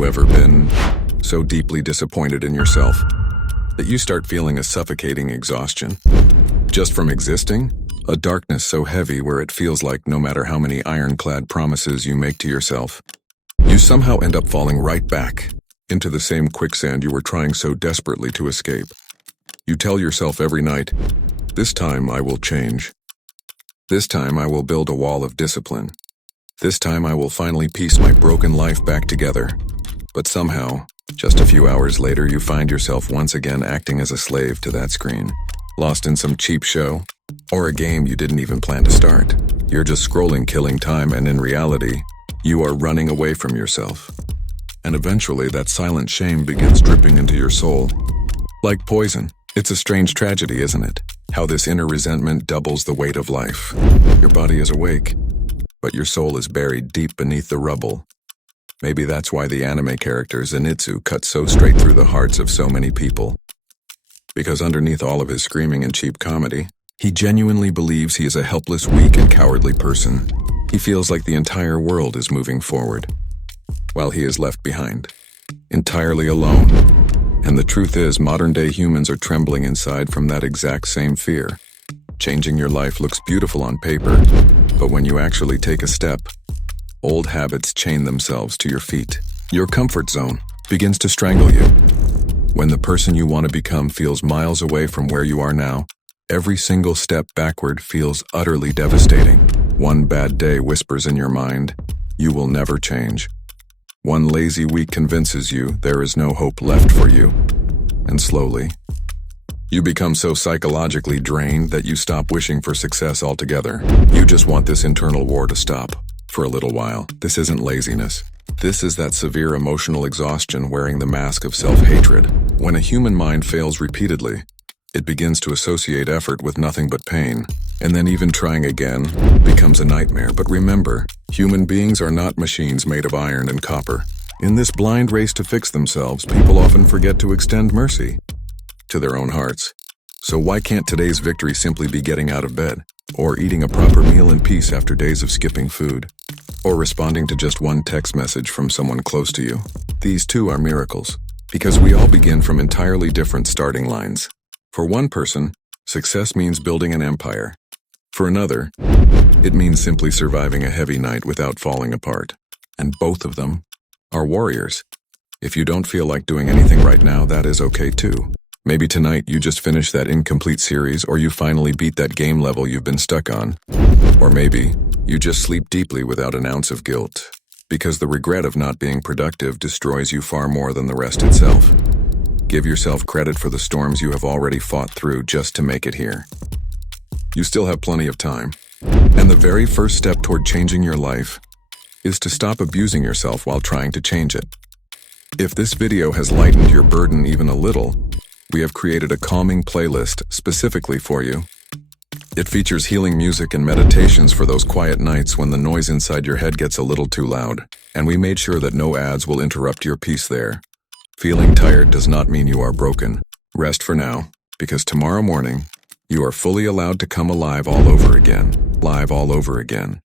you ever been so deeply disappointed in yourself that you start feeling a suffocating exhaustion? Just from existing? A darkness so heavy where it feels like no matter how many ironclad promises you make to yourself, you somehow end up falling right back into the same quicksand you were trying so desperately to escape. You tell yourself every night, "This time I will change. This time I will build a wall of discipline. This time I will finally piece my broken life back together." But somehow, just a few hours later, you find yourself once again acting as a slave to that screen, lost in some cheap show, or a game you didn't even plan to start. You're just scrolling, killing time, and in reality, you are running away from yourself. And eventually, that silent shame begins dripping into your soul. Like poison. It's a strange tragedy, isn't it? How this inner resentment doubles the weight of life. Your body is awake, but your soul is buried deep beneath the rubble. Maybe that's why the anime character Zenitsu cuts so straight through the hearts of so many people. Because underneath all of his screaming and cheap comedy, he genuinely believes he is a helpless, weak, and cowardly person. He feels like the entire world is moving forward, while he is left behind, entirely alone. And the truth is, modern-day humans are trembling inside from that exact same fear. Changing your life looks beautiful on paper, but when you actually take a step, old habits chain themselves to your feet. Your comfort zone begins to strangle you. When the person you want to become feels miles away from where you are now, every single step backward feels utterly devastating. One bad day whispers in your mind, "You will never change." One lazy week convinces you there is no hope left for you. And slowly, you become so psychologically drained that you stop wishing for success altogether. You just want this internal war to stop for a little while. This isn't laziness. This is that severe emotional exhaustion wearing the mask of self-hatred. When a human mind fails repeatedly, it begins to associate effort with nothing but pain. And then even trying again becomes a nightmare. But remember, human beings are not machines made of iron and copper. In this blind race to fix themselves, people often forget to extend mercy to their own hearts. So why can't today's victory simply be getting out of bed, or eating a proper meal in peace after days of skipping food, or responding to just one text message from someone close to you? These too are miracles, because we all begin from entirely different starting lines. For one person, success means building an empire. For another, it means simply surviving a heavy night without falling apart. And both of them are warriors. If you don't feel like doing anything right now, that is okay too. Maybe tonight you just finished that incomplete series, or you finally beat that game level you've been stuck on. Or maybe you just sleep deeply without an ounce of guilt, because the regret of not being productive destroys you far more than the rest itself. Give yourself credit for the storms you have already fought through just to make it here. You still have plenty of time. And the very first step toward changing your life is to stop abusing yourself while trying to change it. If this video has lightened your burden even a little, we have created a calming playlist specifically for you. It features healing music and meditations for those quiet nights when the noise inside your head gets a little too loud. And we made sure that no ads will interrupt your peace there. Feeling tired does not mean you are broken. Rest for now, because tomorrow morning, you are fully allowed to come alive all over again. Live all over again.